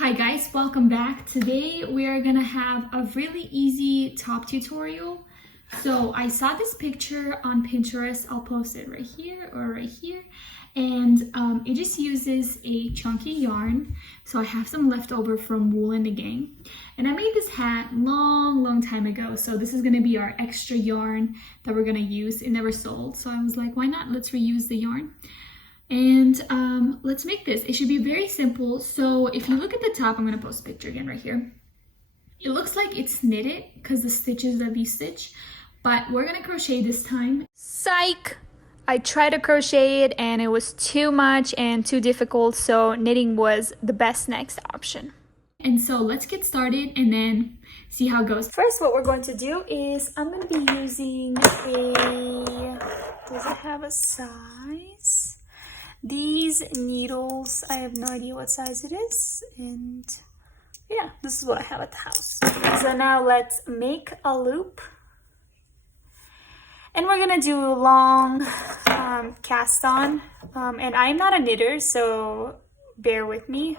Hi guys, welcome back. Today we are gonna have a really easy top tutorial. So I saw this picture on Pinterest. I'll post it right here or right here. And it just uses a chunky yarn. So I have some leftover from Wool and the Gang. And I made this hat long time ago. So this is gonna be our extra yarn that we're gonna use. It never sold. So I was like, why not? Let's reuse the yarn. And let's make this. It should be very simple. So if you look at the top, I'm going to post a picture again right here. It looks like it's knitted because the stitches are V-stitch, but we're going to crochet this time. Psych! I tried to crochet it and it was too much and too difficult, so knitting was the best next option. And so let's get started and then see how it goes. First, what we're going to do is I'm going to be using does it have a size? These needles, I have no idea what size it is, and yeah, this is what I have at the house. So now let's make a loop, and we're gonna do long cast on, and I'm not a knitter, so bear with me,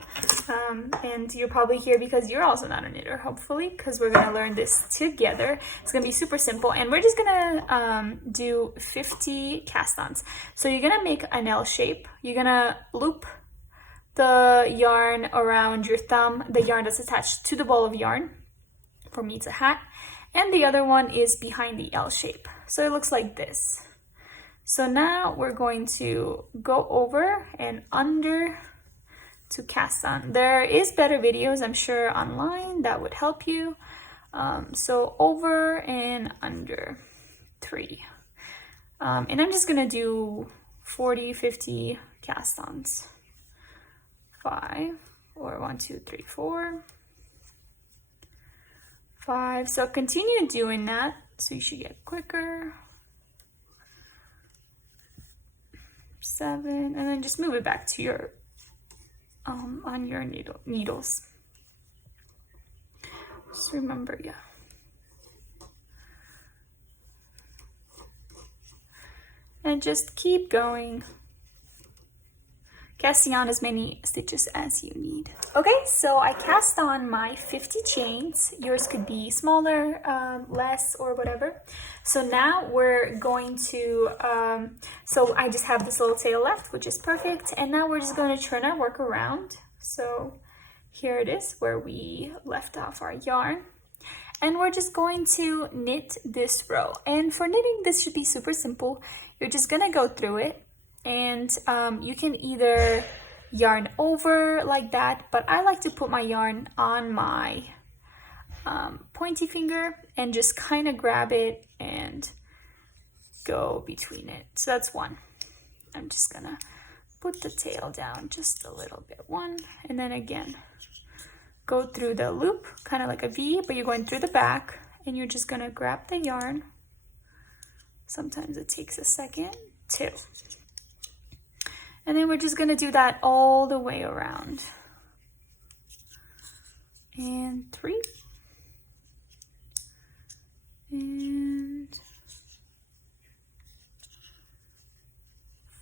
and you're probably here because you're also not a knitter, hopefully, because we're gonna learn this together. It's gonna be super simple, and we're just gonna do 50 cast-ons. So you're gonna make an L shape. You're gonna loop the yarn around your thumb, the yarn that's attached to the ball of yarn. For me, it's a hat, and the other one is behind the L shape. So it looks like this. So now we're going to go over and under to cast on. There is better videos, I'm sure, online that would help you. So over and under 3. And I'm just gonna do 40, 50 cast-ons. 5, or 1, 2, 3, 4, 5. So continue doing that, so you should get quicker. 7, and then just move it back to your on your needles. Just remember, yeah. And just keep going, casting on as many stitches as you need. Okay, so I cast on my 50 chains. Yours could be smaller, less, or whatever. So now we're going to, so I just have this little tail left, which is perfect. And now we're just going to turn our work around. So here it is where we left off our yarn. And we're just going to knit this row. And for knitting, this should be super simple. You're just going to go through it. And you can either yarn over like that, but I like to put my yarn on my pointy finger and just kind of grab it and go between it. So that's one. I'm just gonna put the tail down just a little bit. 1, and then again go through the loop, kind of like a V, but you're going through the back, and you're just gonna grab the yarn. Sometimes it takes a second. 2. And then we're just gonna do that all the way around. And 3. And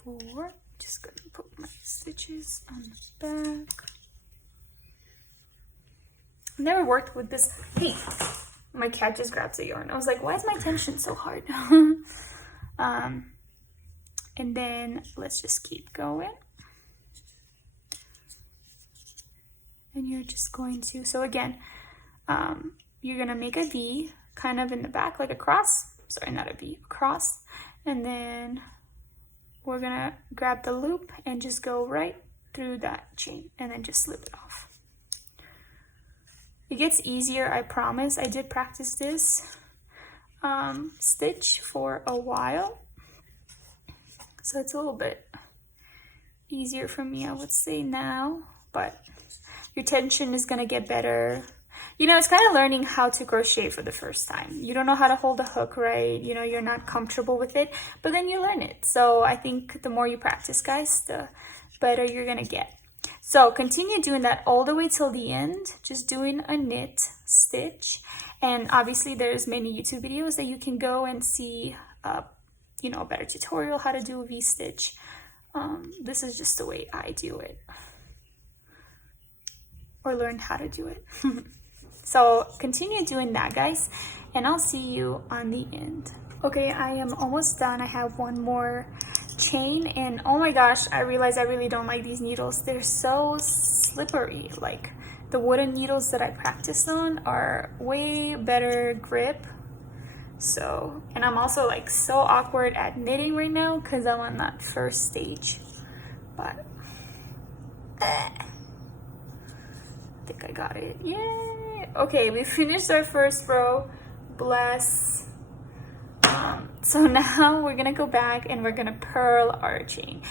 4. Just gonna put my stitches on the back. I've never worked with this. Hey, my cat just grabbed the yarn. I was like, why is my tension so hard? And then let's just keep going. And you're just going to, so again, you're gonna make a V kind of in the back, like a cross. Sorry, not a V, a cross. And then we're gonna grab the loop and just go right through that chain and then just slip it off. It gets easier, I promise. I did practice this stitch for a while. So it's a little bit easier for me, I would say now, but your tension is gonna get better. You know, it's kind of learning how to crochet for the first time. You don't know how to hold a hook right, you know, you're not comfortable with it, but then you learn it. So I think the more you practice, guys, the better you're gonna get. So continue doing that all the way till the end, just doing a knit stitch. And obviously there's many YouTube videos that you can go and see, you know, a better tutorial how to do a V-stitch. This is just the way I do it. or learned how to do it. So continue doing that, guys, and I'll see you on the end. Okay, I am almost done. I have one more chain, and oh my gosh, I realize I really don't like these needles. They're so slippery. Like the wooden needles that I practiced on are way better grip. So, and I'm also like so awkward at knitting right now because I'm on that first stage. But I think I got it. Yay! Okay, we finished our first row. Bless. So now we're gonna go back and we're gonna purl our chain,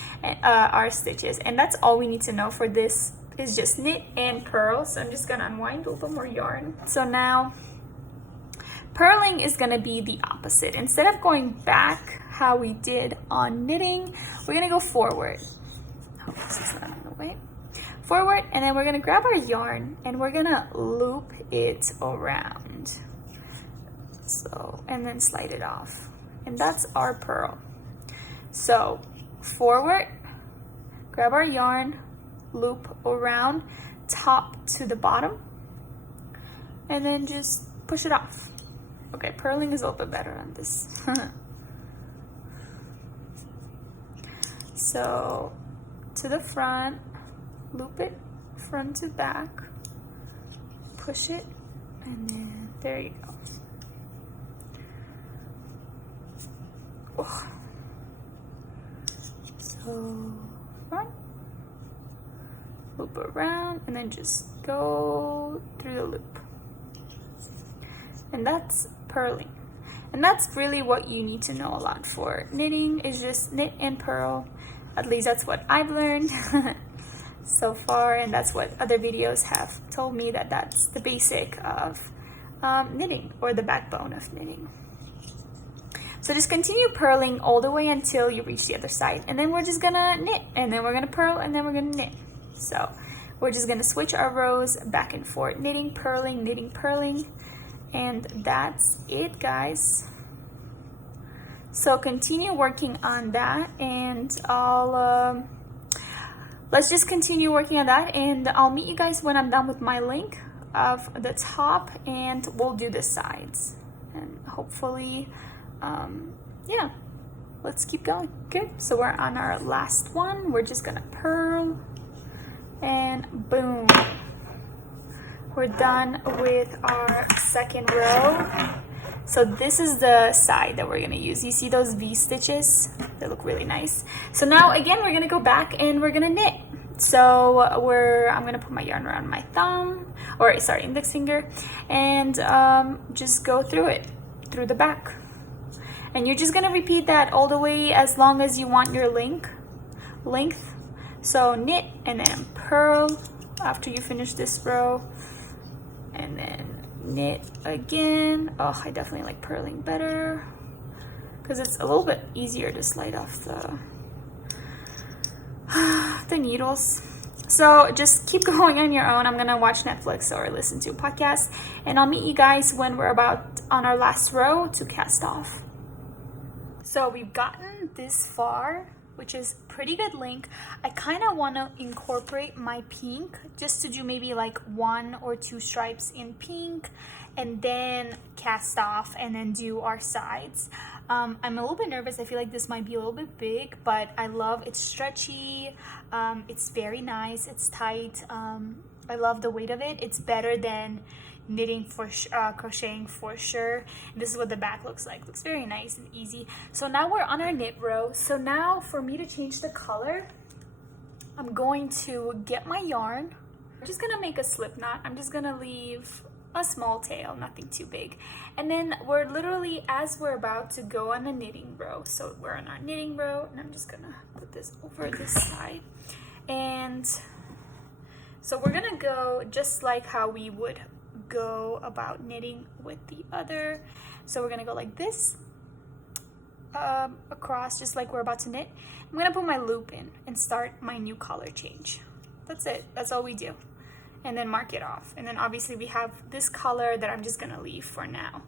our stitches, and that's all we need to know for this is just knit and purl. So I'm just gonna unwind a little more yarn. So now purling is gonna be the opposite. Instead of going back how we did on knitting, we're gonna go forward. Oh, this is not in the way. Forward, and then we're gonna grab our yarn and we're gonna loop it around. So, and then slide it off. And that's our purl. So forward, grab our yarn, loop around top to the bottom, and then just push it off. Okay, purling is a little bit better on this. So to the front, loop it front to back, push it, and then there you go. Oh. So front, loop around, and then just go through the loop. And that's purling. And that's really what you need to know a lot for knitting, is just knit and purl. At least that's what I've learned so far, and that's what other videos have told me, that that's the basic of knitting, or the backbone of knitting. So just continue purling all the way until you reach the other side, and then we're just gonna knit, and then we're gonna purl, and then we're gonna knit. So we're just gonna switch our rows back and forth, knitting, purling, and that's it, guys. So continue working on that, and I'll let's just continue working on that, and I'll meet you guys when I'm done with my link of the top, and we'll do the sides, and hopefully yeah, let's keep going. Good. So we're on our last one. We're just gonna purl, and boom, we're done with our second row. So this is the side that we're gonna use. You see those V stitches? They look really nice. So now again, we're gonna go back and we're gonna knit. So I'm gonna put my yarn around my thumb, or sorry, index finger, and just go through it, through the back. And you're just gonna repeat that all the way as long as you want your length. So knit and then purl after you finish this row, and then knit again. Oh, I definitely like purling better because it's a little bit easier to slide off the needles. So just keep going on your own. I'm gonna watch Netflix or listen to a podcast, and I'll meet you guys when we're about on our last row to cast off. So we've gotten this far, which is pretty good length. I kind of want to incorporate my pink, just to do maybe like 1 or 2 stripes in pink, and then cast off and then do our sides. I'm a little bit nervous. I feel like this might be a little bit big, but I love it's stretchy. It's very nice. It's tight. I love the weight of it. It's better than knitting for crocheting for sure. This is what the back looks like. Looks very nice and easy. So now we're on our knit row. So now for me to change the color, I'm going to get my yarn. I'm just gonna make a slip knot. I'm just gonna leave a small tail, nothing too big. And then we're literally, as we're about to go on the knitting row, so we're on our knitting row, and I'm just gonna put this over this side. And so we're gonna go just like how we would go about knitting with the other. So we're gonna go like this, across, just like we're about to knit. I'm gonna put my loop in and start my new color change. That's it. That's all we do. And then mark it off. And then obviously we have this color that I'm just gonna leave for now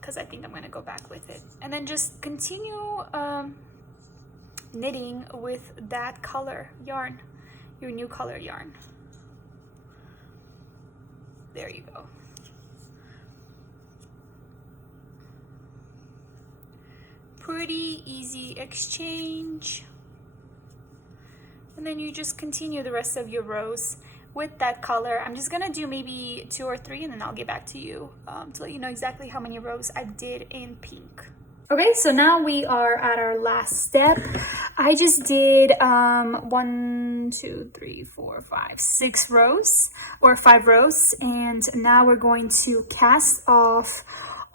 because I think I'm gonna go back with it. And then just continue knitting with that color yarn, your new color yarn. There you go. Pretty easy exchange. And then you just continue the rest of your rows with that color. I'm just gonna do maybe 2 or 3 and then I'll get back to you to let you know exactly how many rows I did in pink. Okay, so now we are at our last step. I just did 1, 2, 3, 4, 5, 6 rows or 5 rows, and now we're going to cast off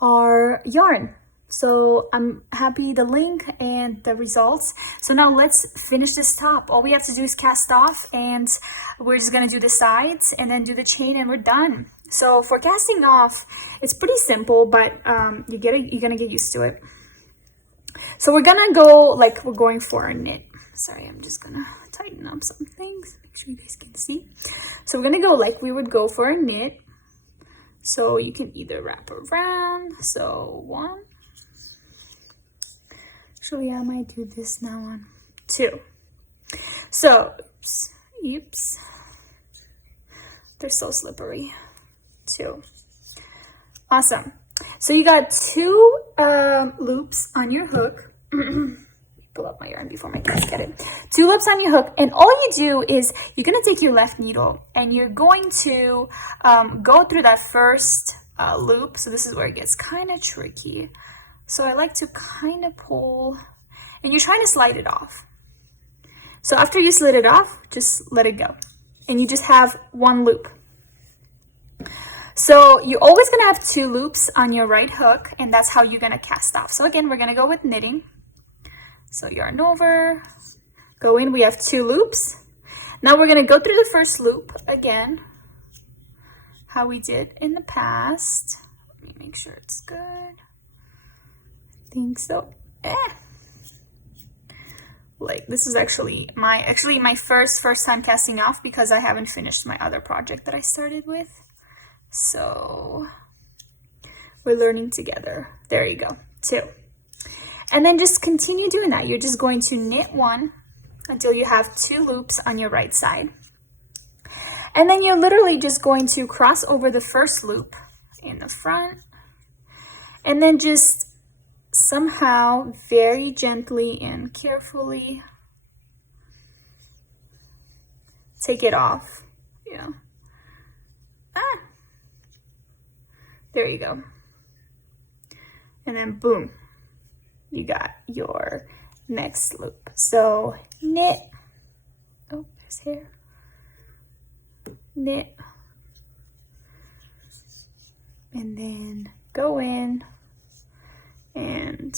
our yarn. So I'm happy the link and the results. So now let's finish this top. All we have to do is cast off, and we're just gonna do the sides and then do the chain and we're done. So for casting off, it's pretty simple, but you're gonna get used to it. So we're gonna go like we're going for a knit. Sorry, I'm just gonna tighten up some things, make sure you guys can see. So we're gonna go like we would go for a knit. So you can either wrap around, so 1. Actually, I might do this now on 2. So, oops, they're so slippery. 2. Awesome. So you got 2 loops on your hook. Pull up my yarn before my kids get it. 2 loops on your hook, and all you do is you're gonna take your left needle and you're going to go through that first loop. So this is where it gets kind of tricky. So I like to kind of pull, and you're trying to slide it off. So after you slid it off, just let it go. And you just have 1 loop. So you're always gonna have 2 loops on your right hook, and that's how you're gonna cast off. So again, we're gonna go with knitting. So yarn over, go in, we have 2 loops. Now we're gonna go through the first loop again, how we did in the past. Let me make sure it's good. I think so. Like this is actually my first time casting off because I haven't finished my other project that I started with. So we're learning together. There you go, 2. And then just continue doing that. You're just going to knit 1 until you have 2 loops on your right side. And then you're literally just going to cross over the first loop in the front, and then just somehow very gently and carefully take it off, you know. There you go. And then boom, you got your next loop. So knit, oh, there's hair, knit, and then go in and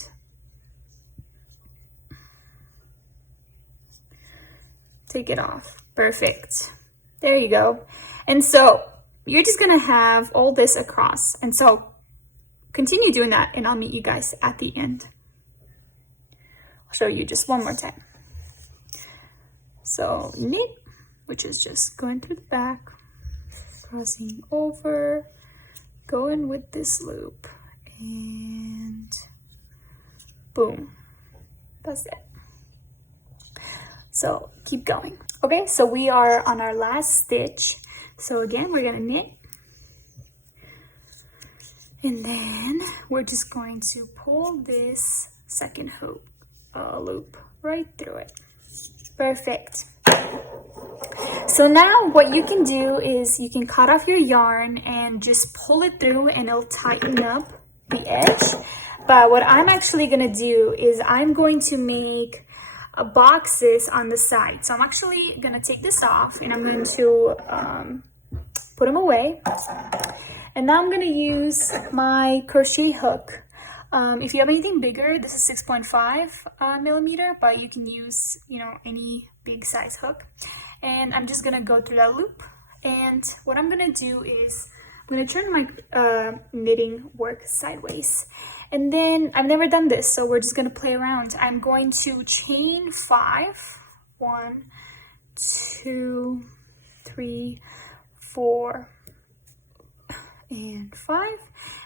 take it off. Perfect. There you go. And so you're just gonna have all this across, and so continue doing that, and I'll meet you guys at the end. I'll show you just one more time. So knit, which is just going through the back, crossing over, going with this loop, and boom, that's it. So keep going. Okay, so we are on our last stitch. So again, we're gonna knit, and then we're just going to pull this second hook loop right through it. Perfect. So now what you can do is you can cut off your yarn and just pull it through, and it'll tighten up the edge. But what I'm actually gonna do is I'm going to make boxes on the side. So I'm actually gonna take this off, and I'm going to put them away. And now I'm gonna use my crochet hook. If you have anything bigger, this is 6.5 millimeter, but you can use, you know, any big size hook. And I'm just gonna go through that loop. And what I'm gonna do is I'm gonna turn my knitting work sideways. And then I've never done this, so we're just gonna play around. I'm going to chain 5. 1, 2, 3, 4, and 5.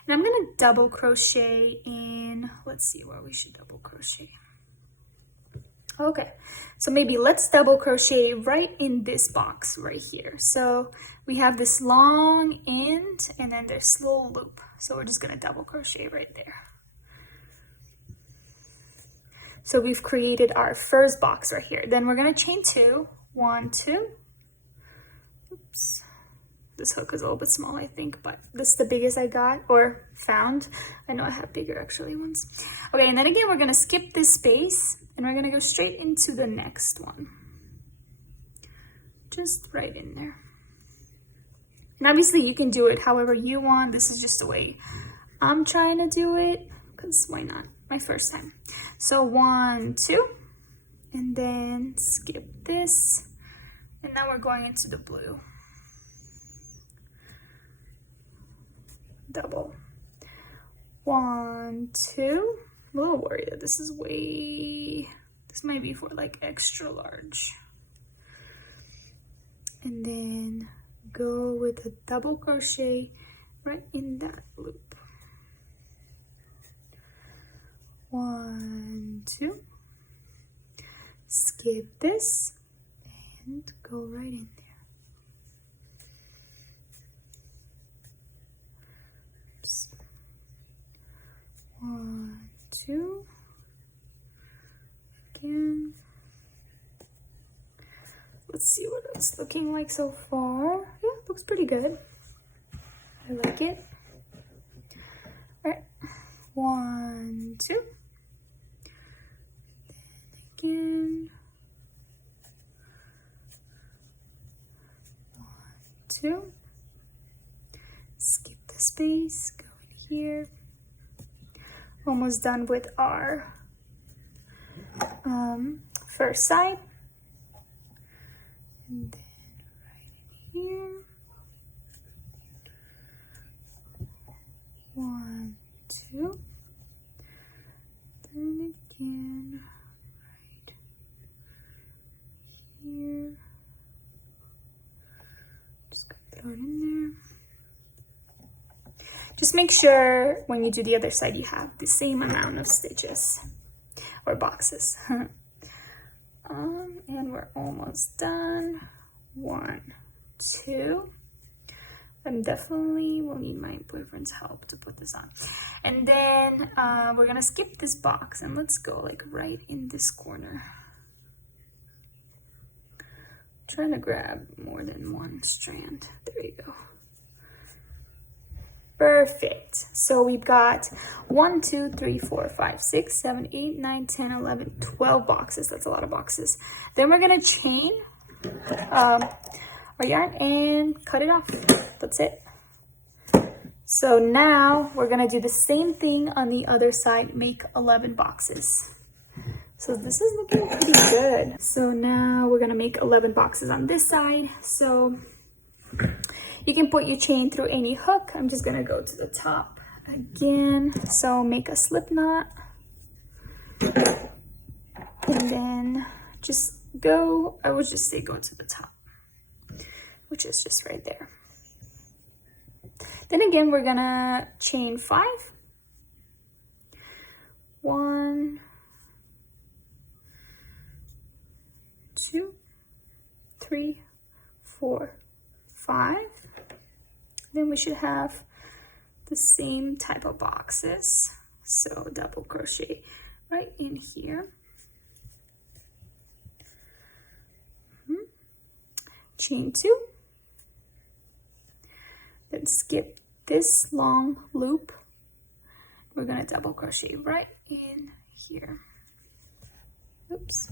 And I'm gonna double crochet in, let's see where we should double crochet. Okay, so maybe let's double crochet right in this box right here. So we have this long end and then there's little loop. So we're just gonna double crochet right there. So we've created our first box right here. Then we're gonna chain 2, 1, 2. Oops. This hook is a little bit small, I think, but this is the biggest I got or found. I know I have bigger actually ones. Okay, and then again, we're gonna skip this space and we're gonna go straight into the next one. Just right in there. And obviously you can do it however you want. This is just the way I'm trying to do it, because why not? My first time. So 1, 2, and then skip this. And now we're going into the blue. Double. 1, 2. I'm a little worried that this might be for like extra large. And then go with a double crochet right in that loop. 1, 2. Skip this and go right in there. 1, 2. Again. Let's see what it's looking like so far. Yeah, it looks pretty good. I like it. All right. 1, 2. Then again. 1, 2. Skip the space. Go in here. Almost done with our first side. And then right in here. 1, 2. Then again, right here. Just gonna throw it in there. Just make sure when you do the other side, you have the same amount of stitches or boxes. And we're almost done. 1, 2. I definitely will need my boyfriend's help to put this on. And then we're gonna skip this box and let's go like right in this corner. I'm trying to grab more than one strand. There you go. Perfect. So we've got 1, 2, 3, 4, 5, 6, 7, 8, 9, 10, 11, 12 boxes. That's a lot of boxes. Then we're gonna chain our yarn and cut it off. That's it. So now we're gonna do the same thing on the other side, make 11 boxes. So this is looking pretty good. So now we're gonna make 11 boxes on this side. So you can put your chain through any hook. I'm just gonna go to the top again. So make a slip knot. And then just go, I would just say go to the top, which is just right there. Then again, we're gonna chain 5. 1, 2, 3, 4, 5. Then we should have the same type of boxes. So double crochet right in here. Chain 2. Then skip this long loop. We're gonna double crochet right in here. Oops.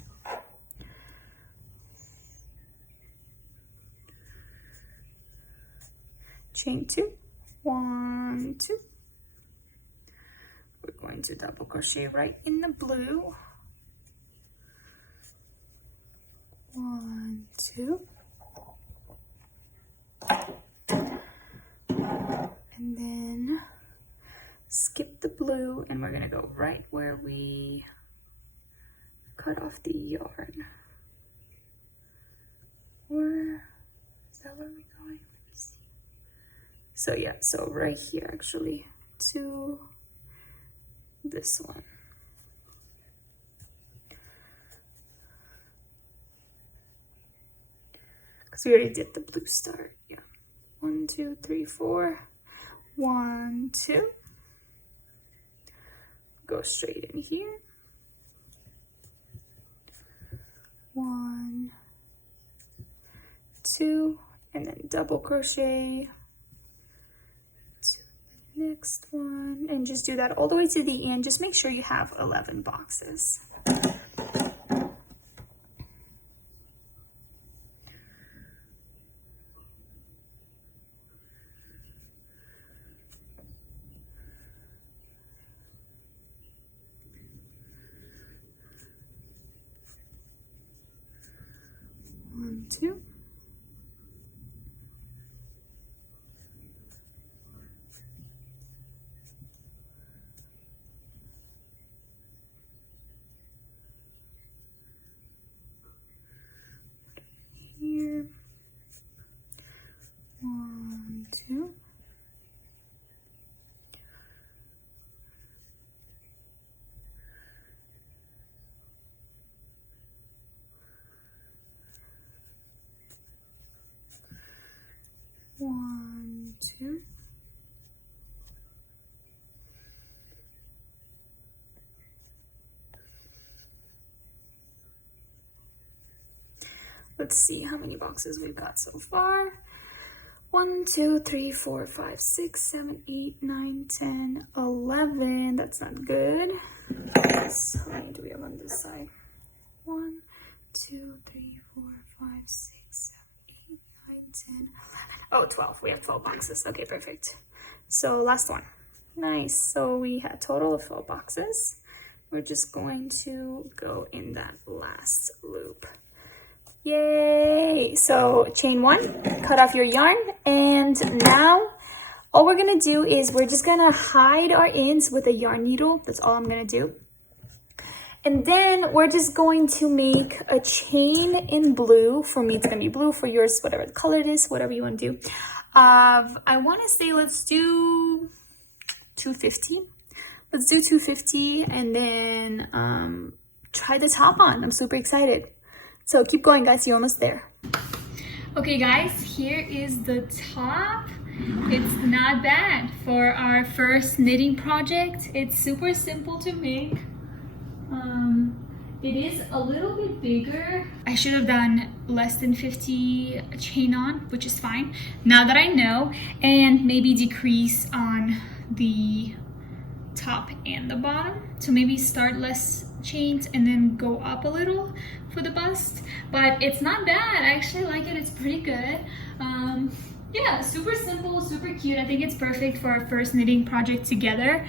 Chain 2, 1, 2. We're going to double crochet right in the blue. 1, 2. And then skip the blue and we're gonna go right where we cut off the yarn. Or is that where we're going? Let me see. So yeah, so right here actually to this one. because we already did the blue star. Yeah, 1, 2, 3, 4. 1, 2. Go straight in here. 1, 2, and then double crochet to the next one, and just do that all the way to the end. Just make sure you have 11 boxes. One, 2. Here. 1, 2. One, 2. Let's see how many boxes we've got so far. 1, 2, 3, 4, 5, 6, 7, 8, 9, 10, 11. That's not good. How many do we have on this side? 1, 2, 3, 4, 5, 6, 7, 8, 9, 10, 11. Oh, 12. We have 12 boxes. Okay, perfect. So last one. Nice. So we had a total of 12 boxes. We're just going to go in that last loop. Yay! So chain 1, cut off your yarn, and now all we're gonna do is we're just gonna hide our ends with a yarn needle. That's all I'm gonna do. And then we're just going to make a chain in blue. For me, it's gonna be blue. For yours, whatever the color it is, whatever you want to do. I want to say let's do 250. Let's do 250, and then try the top on. I'm super excited. So keep going, guys. You're almost there. Okay, guys, here is the top. It's not bad for our first knitting project. It's super simple to make. It is a little bit bigger. I should have done less than 50 chain on, which is fine now that I know, and maybe decrease on the top and the bottom. So maybe start less chains and then go up a little for the bust, but it's not bad. I actually like it. It's pretty good. Yeah, super simple, super cute. I think it's perfect for our first knitting project together,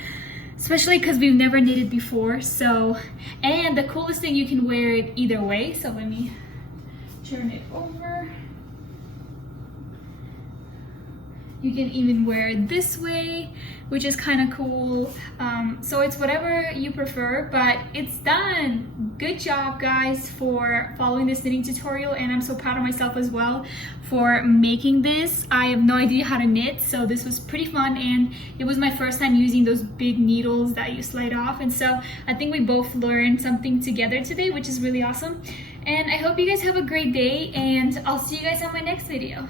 especially because we've never knitted before. So, and the coolest thing, you can wear it either way. So let me turn it over. You can even wear it this way, which is kind of cool. So it's whatever you prefer, but it's done. Good job, guys, for following this knitting tutorial, and I'm so proud of myself as well for making this. I have no idea how to knit, so this was pretty fun, and it was my first time using those big needles that you slide off, and so I think we both learned something together today, which is really awesome. And I hope you guys have a great day, and I'll see you guys on my next video.